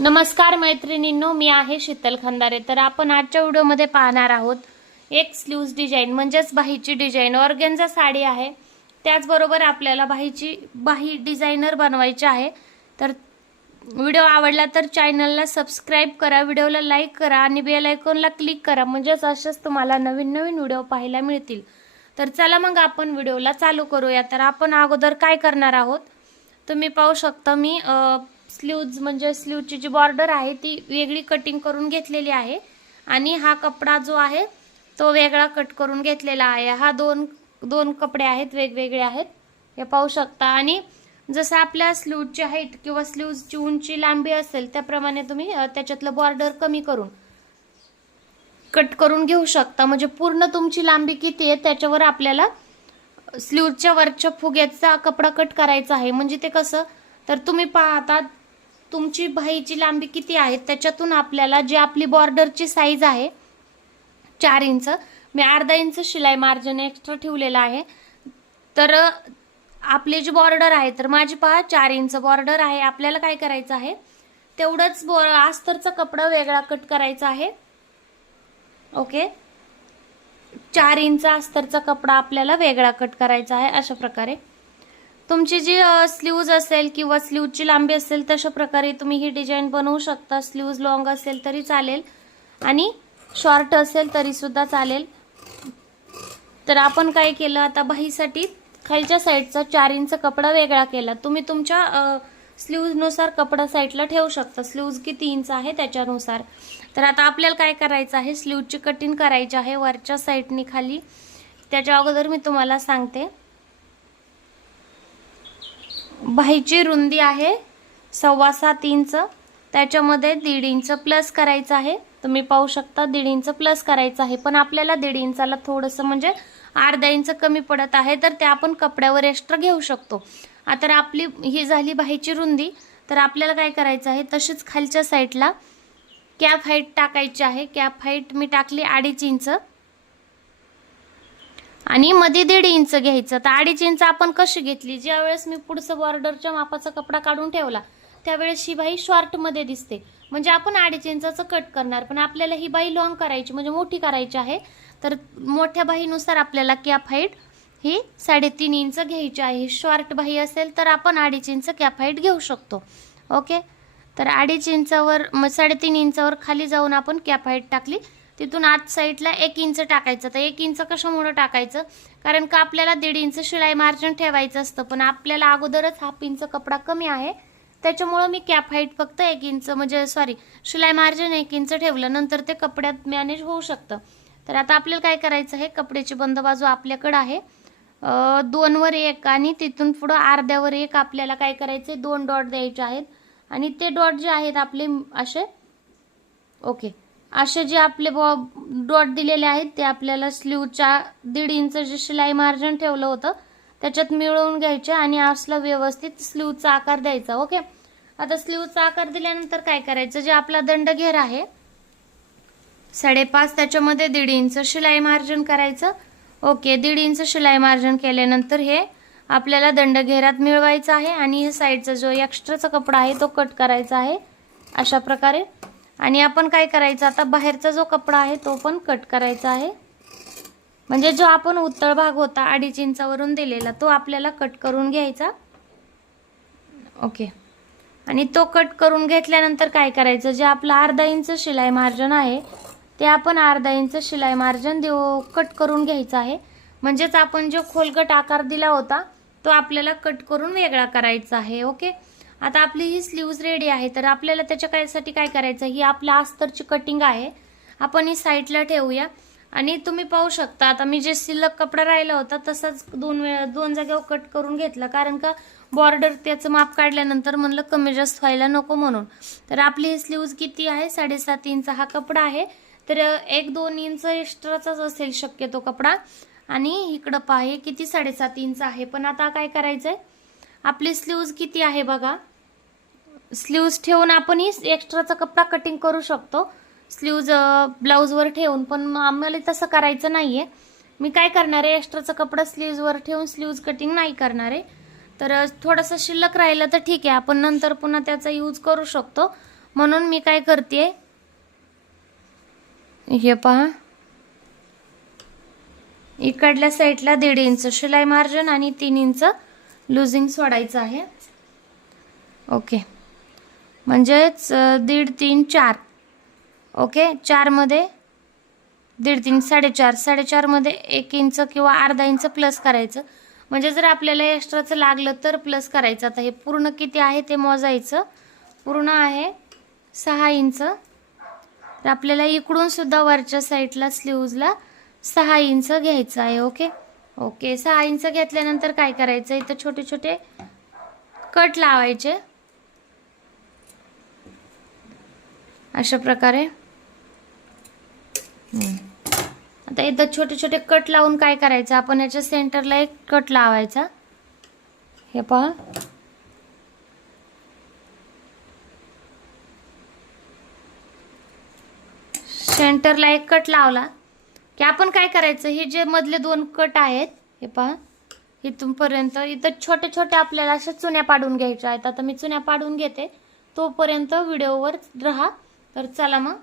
नमस्कार मैत्रिणींनो मी आहे शीतल खंदारे. तर आपण आजच्या व्हिडिओमध्ये पाहणार आहोत एक स्लीव्ज डिझाईन म्हणजेच बाहीची डिझाईन ऑर्गेन्झा साडी आहे. त्याचबरोबर आपल्याला बाहीची बाही डिझायनर बनवायची आहे. तर व्हिडिओ आवडला तर चॅनलला सबस्क्राईब करा व्हिडिओला लाईक करा आणि बेल आयकॉनला क्लिक करा. म्हणजेच असंच तुम्हाला नवीन नवीन व्हिडिओ पाहायला मिळतील. तर चला मग आपण व्हिडिओला चालू करूया. तर आपण अगोदर काय करणार आहोत? तुम्ही पाहू शकता मी स्लीव्ज म्हणजे स्लीवची जी बॉर्डर आहे ती वेगळी कटिंग करून घेतलेली आहे. आणि हा कपडा जो आहे तो वेगळा कट करून घेतलेला आहे. हा दोन दोन कपडे आहेत वेगवेगळे आहेत. हे पाहू शकता. आणि जसं आपल्या स्लीवची हाईट किंवा स्लीवची उंची लांबी असेल त्याप्रमाणे तुम्ही त्याच्यातलं बॉर्डर कमी करून कट करून घेऊ शकता. म्हणजे पूर्ण तुमची लांबी किती आहे त्याच्यावर आपल्याला स्लीवच्या वरच्या फुग्याचा कपडा कट करायचा आहे. म्हणजे ते कसं तर तुम्ही पाहतात तुमची भाईची लांबी किती आहे? त्याच्यातून आपल्याला जी आपली बॉर्डरची साईज आहे चार इंच मी अर्धा इंच शिलाई मार्जिन एक्स्ट्रा ठेवलेला आहे. तर आपली जी बॉर्डर आहे तर माझी पहा चार इंच बॉर्डर आहे. आपल्याला काय करायचं आहे? तेवढंच बॉ आस्तरचा कपडा वेगळा कट करायचा आहे. ओके चार इंच अस्तरचा कपडा आपल्याला वेगळा कट करायचा आहे अशा प्रकारे. तुमची जी स्लीव्ज असेल किंवा स्लीवची लांबी असेल तशा प्रकारे तुम्ही ही डिझाईन बनवू शकता. स्लीव्ज लॉंग असेल तरी चालेल. आणि शॉर्ट असेल तरी सुद्धा चालेल. तर आपण काय केलं? आता बाहीसाठी खालच्या साईडचा चार इंच कपडा वेगळा केला. तुम्ही तुमच्या स्लीवनुसार कपडा साईडला ठेवू शकता. स्लीव्ज किती इंच आहे त्याच्यानुसार. तर आता आपल्याला काय करायचं आहे? स्लीवची कटिंग करायची आहे वरच्या साईडनी खाली. त्याच्या अगोदर मी तुम्हाला सांगते. भाईची रुंदी आहे सव्वा सात इंच. त्याच्यामध्ये दीड इंच प्लस करायचं आहे. तुम्ही पाहू शकता दीड इंच प्लस करायचं आहे. पण आपल्याला दीड इंचाला थोडंसं म्हणजे अर्धा इंच कमी पडत आहे. तर ते आपण कपड्यावर एक्स्ट्रा घेऊ शकतो. आता आपली ही झाली बाहीची रुंदी. तर आपल्याला काय करायचं आहे? तशीच खालच्या साईडला कॅप हाईट टाकायची आहे. कॅप हाईट मी टाकली अडीच इंच. आणि मध्ये दीड इंच घ्यायचं. तर अडीच इंच आपण कशी घेतली? ज्या वेळेस मी पुढचं बॉर्डरच्या मापाचा कपडा काढून ठेवला त्यावेळेस ही बाई शॉर्टमध्ये दिसते. म्हणजे आपण अडीच इंचाचं कट करणार पण आपल्याला ही बाई लॉंग करायची म्हणजे मोठी करायची आहे. तर मोठ्या बाईनुसार आपल्याला कॅप हाईट ही साडेतीन इंच घ्यायची आहे. शॉर्ट बाही असेल तर आपण अडीच इंच कॅप हाईट घेऊ शकतो. ओके तर अडीच इंचावर मग साडेतीन इंचावर खाली जाऊन आपण कॅप हाईट टाकली. तिथून आत साईडला एक इंच टाकायचं. तर एक इंच कशामुळं टाकायचं? कारण का आपल्याला दीड इंच शिलाई मार्जिन ठेवायचं असतं पण आपल्याला अगोदरच हाफ इंच कपडा कमी आहे. त्याच्यामुळं मी कॅप हाईट फक्त एक इंच म्हणजे सॉरी शिलाई मार्जिन एक इंच ठेवलं नंतर ते कपड्यात मॅनेज होऊ शकतं. तर आता आपल्याला काय करायचं आहे? कपड्याची बंद बाजू आपल्याकडं आहे. दोनवर एक आणि तिथून पुढं अर्ध्यावर एक आपल्याला काय करायचं दोन डॉट द्यायचे आहेत. आणि ते डॉट जे आहेत आपले असे ओके. असे जे आपले बॉ डॉट दिलेले आहेत ते आपल्याला स्लीवच्या दीड इंच जे शिलाई मार्जिन ठेवलं होतं त्याच्यात मिळवून घ्यायचे आणि असला व्यवस्थित स्लीवचा आकार द्यायचा ओके? आता स्लीवचा आकार दिल्यानंतर काय करायचं? जे आपला दंडघेर आहे साडेपाच त्याच्यामध्ये दीड इंच शिलाई मार्जिन करायचं ओके? दीड इंच शिलाई मार्जिन केल्यानंतर हे आपल्याला दंडघेरात मिळवायचं आहे आणि हे साईडचा जो एक्स्ट्राचा कपडा आहे तो कट करायचा आहे अशा प्रकारे. आणि आपण काय करायचं? आता बाहेरचा जो कपडा आहे तो पण कट करायचा आहे. म्हणजे जो आपण उत्तळ भाग होता अडीच इंचावरून दिलेला तो आपल्याला कट करून घ्यायचा. ओके. आणि तो कट करून घेतल्यानंतर काय करायचं? जे आपलं अर्धा इंच शिलाई मार्जन आहे ते आपण अर्धा इंच शिलाई मार्जन देऊ कट करून घ्यायचं आहे. म्हणजेच आपण जो खोलगट आकार दिला होता तो आपल्याला कट करून वेगळा करायचा आहे. ओके? आता आपली ही स्लीव्ज रेडी आहे तर आपल्याला त्याच्या कायसाठी काय करायचं? ही आपल्या अस्तरची कटिंग आहे. आपण ही साईडला ठेवूया. आणि तुम्ही पाहू शकता आता मी जे शिल्लक कपडा राहिला होता तसाच दोन वेळा दोन जागेवर कट करून घेतला. कारण का बॉर्डर त्याचं माप काढल्यानंतर म्हणलं कमी जास्त व्हायला नको म्हणून. तर आपली ही स्लीव्ज किती आहे? साडेसात इंच हा कपडा आहे. तर एक दोन इंच एक्स्ट्राचाच असेल शक्यतो कपडा. आणि इकडं पाहे किती साडेसात इंच आहे. पण आता काय करायचं आहे आपली स्लीव्ज किती आहे बघा? स्लीव्ज ठेवून आपणही एक्स्ट्राचा कपडा कटिंग करू शकतो. स्लीव्ज ब्लाऊजवर ठेवून पण आम्हाला तसं करायचं नाही आहे मी काय करणार आहे एक्स्ट्राचा कपडा स्लीव्जवर ठेवून स्लीव्ज कटिंग नाही करणार आहे. तर थोडंसं शिल्लक राहिलं तर ठीक आहे आपण नंतर पुन्हा त्याचा यूज करू शकतो. म्हणून मी काय करते हे पहा. इकडल्या साईडला दीड इंच शिलाई मार्जिन आणि तीन इंच लुझिंग सोडायचं आहे. ओके म्हणजेच दीड तीन चार. ओके चारमध्ये दीड तीन साडेचार. साडेचारमध्ये एक इंच किंवा अर्धा इंच प्लस करायचं. म्हणजे जर आपल्याला एक्स्ट्राचं लागलं तर प्लस करायचं. आता हे पूर्ण किती आहे ते मोजायचं. पूर्ण आहे सहा इंच तर आपल्याला इकडून सुद्धा वरच्या साईडला स्लीव्जला सहा इंच घ्यायचं आहे. ओके ओके सहा इंच घेतल्यानंतर काय करायचं? इथं छोटे छोटे कट लावायचे. अशा प्रकारे. आता इथं छोटे छोटे कट लावून काय करायचं? आपण याच्या सेंटरला एक कट लावायचा. हे पहा. सेंटरला एक कट लावला. की आपण काय करायचं? हे जे मधले दोन कट आहेत हे पहा. इथूनपर्यंत इथं छोटे छोटे आपल्याला अशा चुन्या पाडून घ्यायच्या आहेत. आता मी चुन्या पाडून घेते. तोपर्यंत व्हिडिओवर राहा. तर चला मग.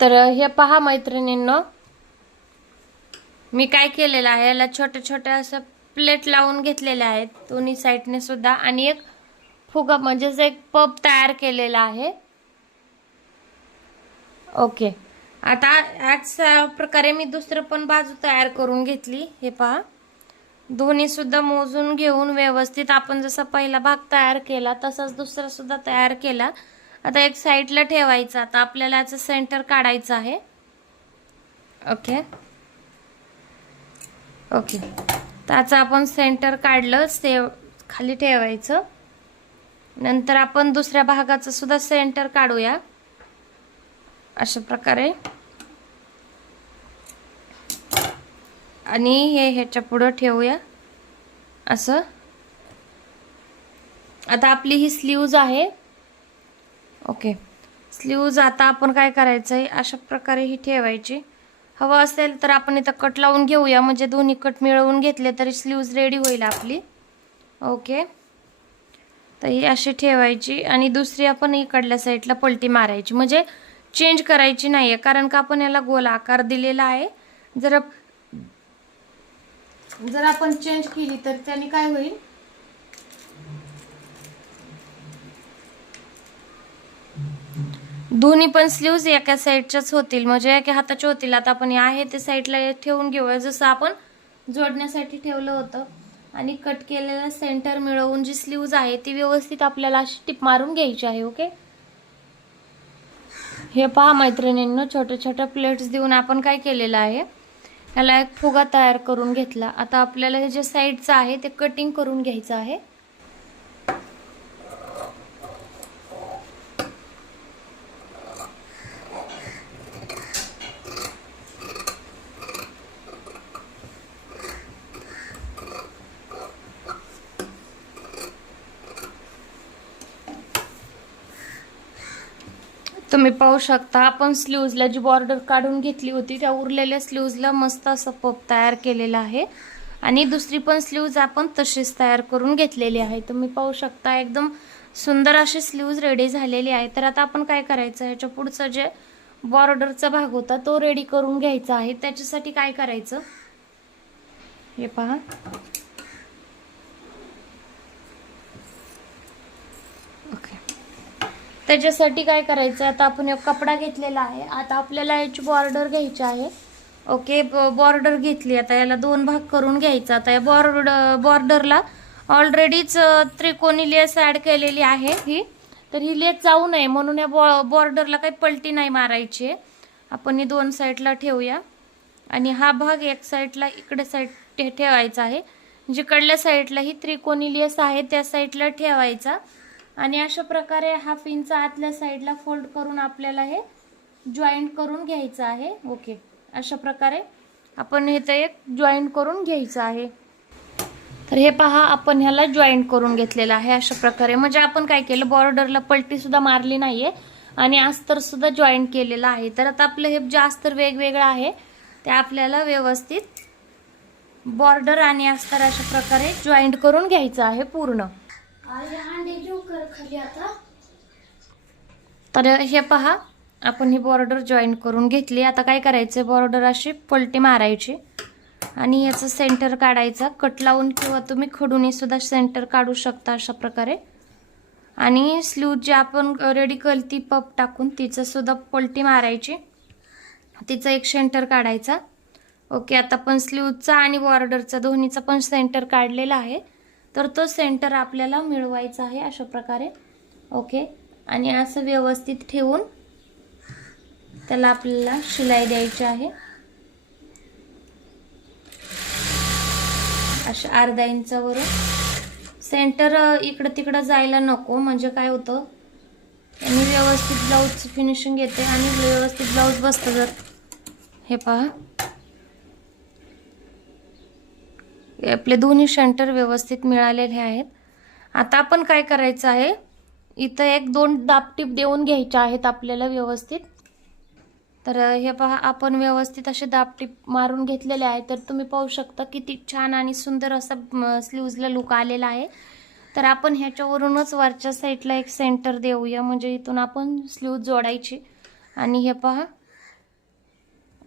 तर हे पहा मैत्रिणींनो. मी काय केलेलं आहे? याला छोट्या छोट्या असं प्लेट लावून घेतलेल्या आहेत. दोन्ही साईडने सुद्धा. आणि एक फुगा म्हणजेच एक पब तयार केलेला आहे. ओके आता याच प्रकारे मी दुसरं पण बाजू तयार करून घेतली. हे पहा. दोन्हीसुद्धा मोजून घेऊन व्यवस्थित आपण जसा पहिला भाग तयार केला तसाच दुसरासुद्धा तयार केला. आता एक साईडला ठेवायचा. आता आपल्याला याचं सेंटर काढायचं आहे. ओके ओके त्याचं आपण सेंटर काढलं सेव खाली ठेवायचं. नंतर आपण दुसऱ्या भागाचं सुद्धा सेंटर काढूया. अशा प्रकारे. आणि हे ह्याच्या पुढं ठेवूया. असं. आता आपली ही स्लीव्ज आहे. ओके स्लीव्ज आता आपण काय करायचं आहे अशा प्रकारे ही ठेवायची. हवं असेल तर आपण इथं कट लावून घेऊया. म्हणजे दोन्ही कट मिळवून घेतले तरी स्लीव्ज रेडी होईल आपली. ओके तर ही अशी ठेवायची आणि दुसरी आपण इकडल्या साईडला पलटी मारायची. म्हणजे चेंज करायची नाही आहे कारण का आपण याला गोल आकार दिलेला आहे. जर जर आपण चेंज केली तर त्याने काय होईल? दोन्ही पण स्लीव्ज एका साईडच्याच होतील. म्हणजे एका हाताच्या होतील. आता आपण आहे ते साईडला ठेवून घेऊया. जसं आपण जोडण्यासाठी ठेवलं होतं. आणि कट केलेलं सेंटर मिळवून जी स्लीव्ज आहे ती व्यवस्थित आपल्याला अशी टिप मारून घ्यायची आहे ओके हे पहा मैत्रिणींना छोट्या छोट्या प्लेट्स देऊन आपण काय केलेलं आहे? याला एक फुगा तयार करून घेतला. आता आपल्याला हे जे साईडचं आहे ते कटिंग करून घ्यायचं आहे. तुम्ही पाहू शकता. आपण स्लीवजला जी बॉर्डर काढून घेतली होती त्या उरलेल्या स्लीवजला मस्त असं पप तयार केलेलं आहे. आणि दुसरी पण स्लीव्ज आपण तशीच तयार करून घेतलेली आहे. तुम्ही पाहू शकता एकदम सुंदर अशी स्लीव्ज रेडी झालेली आहे. तर आता आपण काय करायचं ह्याच्या पुढचं जे बॉर्डरचा भाग होता तो रेडी करून घ्यायचा आहे. त्याच्यासाठी काय करायचं? हे पहा. त्याच्यासाठी काय करायचं? आता आपण एक कपडा घेतलेला आहे. आता आपल्याला याची बॉर्डर घ्यायची आहे. ओके बॉर्डर घेतली. आता याला दोन भाग करून घ्यायचा. आता या बॉर्ड बॉर्डरला ऑलरेडीच त्रिकोणी लेस ॲड केलेली आहे ही. तर ही लेस जाऊ नये. म्हणून या बॉ बॉर्डरला काही पलटी नाही मारायची. आहे आपण ही दोन साईडला ठेवूया. आणि हा भाग एक साईडला इकडे साईड ठे ठेवायचा आहे. जिकडल्या साईडला ही त्रिकोणी लेस आहे त्या साईडला ठेवायचा. आणि अशा प्रकारे हाफ इंच आतल्या साईडला फोल्ड करून आपल्याला हे जॉईंट करून घ्यायचं आहे. ओके अशा प्रकारे आपण हे तर एक जॉईंट करून घ्यायचं आहे. तर हे पहा आपण ह्याला जॉईंट करून घेतलेलं आहे अशा प्रकारे. म्हणजे आपण काय केलं बॉर्डरला पलटी सुद्धा मारली नाहीये आणि अस्तर सुद्धा जॉईंट केलेलं आहे. तर आता आपलं हे जे अस्तर वेगवेगळं आहे ते आपल्याला व्यवस्थित बॉर्डर आणि अस्तर अशा प्रकारे जॉईंट करून घ्यायचं आहे पूर्ण. तर हे पहा आपण ही बॉर्डर जॉईन करून घेतली. आता काय करायचं बॉर्डर अशी पलटी मारायची. आणि याचं सेंटर काढायचा. कट लावून किंवा तुम्ही खडूनही सुद्धा सेंटर काढू शकता अशा प्रकारे. आणि स्लीव जे आपण रेडी केली ती पप टाकून तिचं सुद्धा पलटी मारायची. तिचा एक सेंटर काढायचा. ओके आता पण स्लीवचा आणि बॉर्डरचा दोन्हीचा पण सेंटर काढलेला आहे. तर तो सेंटर आपल्याला मिळवायचा आहे अशा प्रकारे. ओके आणि असं व्यवस्थित ठेवून त्याला आपल्याला शिलाई द्यायची आहे. अशा अर्धा इंचावरून. सेंटर इकडं तिकडं जायला नको. म्हणजे काय होतं? त्यांनी व्यवस्थित ब्लाऊजची फिनिशिंग येते आणि व्यवस्थित ब्लाऊज बसतं जर. हे पहा हे आपले दोन्ही सेंटर व्यवस्थित मिळालेले आहेत. आता आपण काय करायचं आहे? इथं एक दोन दापटीप देऊन घ्यायच्या आहेत आपल्याला व्यवस्थित. तर हे पहा आपण व्यवस्थित असे दापटीप मारून घेतलेले आहे तर तुम्ही पाहू शकता किती छान आणि सुंदर असा स्लीव्जला लुक आलेला आहे. तर आपण ह्याच्यावरूनच वरच्या साईडला एक सेंटर देऊया. म्हणजे इथून आपण स्लीव जोडायची. आणि हे पहा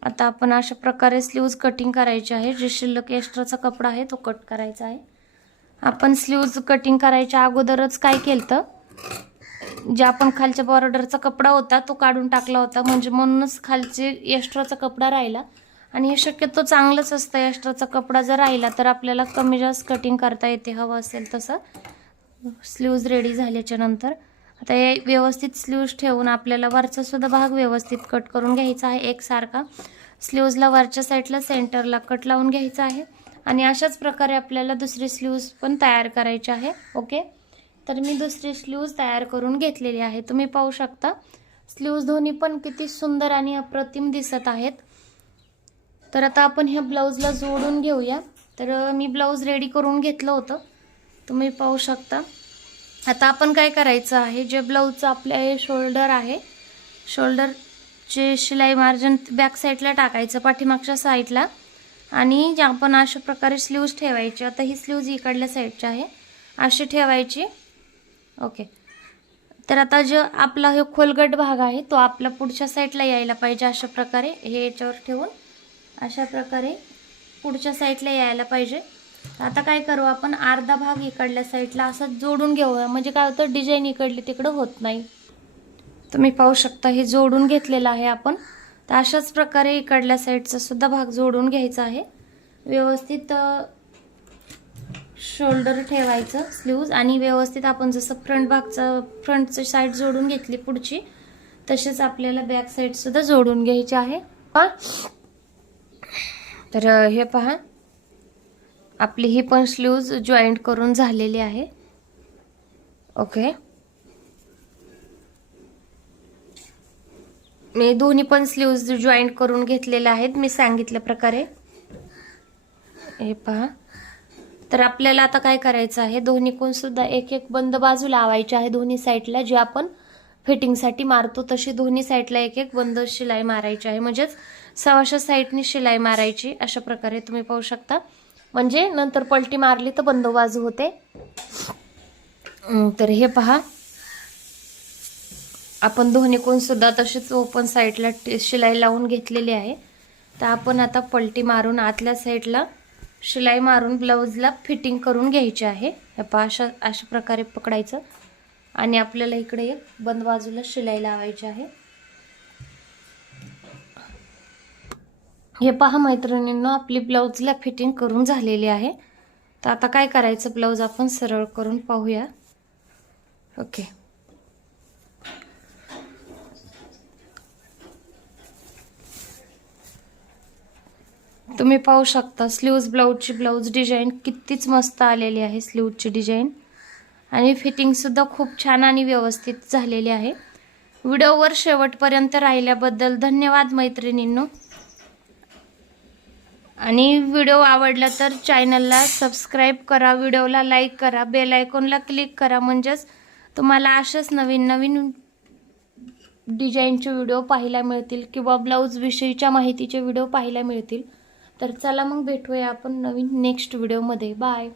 आता आपण अशा प्रकारे स्लीव्ज कटिंग करायची आहे. जे शिल्लक एक्स्ट्राचा कपडा आहे तो कट करायचा आहे. आपण स्लीव्ज कटिंग करायच्या अगोदरच काय केलं तर जे आपण खालच्या बॉर्डरचा कपडा होता तो काढून टाकला होता. म्हणजे म्हणूनच खालचे एक्स्ट्राचा कपडा राहिला. आणि हे शक्यतो चांगलंच असतं. एक्स्ट्राचा कपडा जर राहिला तर आपल्याला कमी जास्त कटिंग करता येते. हवं असेल तसं. स्लीव्ज रेडी झाल्याच्यानंतर. आता हे व्यवस्थित स्लीव्ज ठेवून आपल्याला वरचा सुद्धा भाग व्यवस्थित कट करून घ्यायचा आहे एकसारखा स्लीव्जला वरच्या साईडला सेंटरला कट लावून घ्यायचा आहे. आणि अशाच प्रकारे आपल्याला दुसरी स्लीव्ज पण तयार करायची आहे ओके तर मी दुसरी स्लीव्ज तयार करून घेतलेली आहे. तुम्ही पाहू शकता स्लीव्ज दोन्ही पण किती सुंदर आणि अप्रतिम दिसत आहेत. तर आता आपण ह्या ब्लाऊजला जोडून घेऊया. तर मी ब्लाऊज रेडी करून घेतलं होतं. तुम्ही पाहू शकता. आता आपण काय करायचं आहे? जे ब्लाऊजचं आपल्या हे शोल्डर आहे. शोल्डरचे शिलाई मार्जिन बॅक साईडला टाकायचं पाठीमागच्या साईडला आणि जे आपण अशा प्रकारे स्लीव्ज ठेवायची आता ही स्लीव्ज इकडल्या साईडची आहे. अशी ठेवायची. ओके तर आता जो आपला हे खोलगट भाग आहे तो आपला पुढच्या साईडला यायला पाहिजे अशा प्रकारे. हे याच्यावर ठेवून अशा प्रकारे पुढच्या साईडला यायला पाहिजे. आता काय करू आपण अर्धा भाग इकडल्या साईडला असं जोडून घेऊया. म्हणजे काय होतं डिझाईन इकडली तिकडं होत नाही. तुम्ही पाहू शकता हे जोडून घेतलेलं आहे आपण. तर अशाच प्रकारे इकडल्या साईडचा सुद्धा भाग जोडून घ्यायचा आहे. व्यवस्थित शोल्डर ठेवायचं स्लीव्ज आणि व्यवस्थित आपण जसं फ्रंट भागचं फ्रंटचं साईड जोडून घेतली पुढची तसेच आपल्याला बॅक साईडसुद्धा जोडून घ्यायची आहे. तर हे पहा. आपली ही पण स्लीव्ज जॉईंट करून झालेली आहे. ओके. मी दोन्ही पण स्लीव्ज जॉईंट करून घेतलेल्या आहेत मी सांगितल्या प्रकारे. हे पहा. तर आपल्याला आता काय करायचं आहे दोन्ही कोण सुद्धा एक एक बंद बाजू लावायची आहे दोन्ही साईडला जी आपण फिटिंगसाठी मारतो तशी दोन्ही साईडला एक एक बंद शिलाई मारायची आहे. म्हणजेच सव्वाशे साईडनी शिलाई मारायची अशा प्रकारे तुम्ही पाहू शकता. म्हणजे नंतर पलटी मारली तर बंद बाजू होते तर हे पहा. आपण दोन्ही कोण सुद्धा तसेच ओपन साईडला शिलाई लावून घेतलेली आहे. तर आपण आता पलटी मारून आतल्या साईडला शिलाई मारून ब्लाऊजला फिटिंग करून घ्यायची आहे. हे पहा अशा अशा प्रकारे पकडायचं. आणि आपल्याला इकडे एक बंद बाजूला शिलाई लावायची आहे. हे पहा मैत्रिणींनो आपली ब्लाऊजला फिटिंग करून झालेली आहे. तर आता काय करायचं? ब्लाऊज आपण सरळ करून पाहूया. ओके तुम्ही पाहू शकता स्लीव्ज ब्लाऊजची ब्लाऊज डिझाईन कितीच मस्त आलेली आहे स्लीवची डिझाईन आणि फिटिंगसुद्धा खूप छान आणि व्यवस्थित झालेली आहे. व्हिडिओवर शेवटपर्यंत राहिल्याबद्दल धन्यवाद मैत्रिणींनो. आणि व्हिडिओ आवडला तर चॅनलला सबस्क्राईब करा व्हिडिओला लाईक करा बेल आयकॉनला क्लिक करा. म्हणजेच तुम्हाला अशाच नवीन नवीन डिझाईनचे व्हिडिओ पाहायला मिळतील किंवा ब्लाऊजविषयीच्या माहितीचे व्हिडिओ पाहायला मिळतील. तर चला मग भेटूया आपण नवीन नेक्स्ट व्हिडिओमध्ये बाय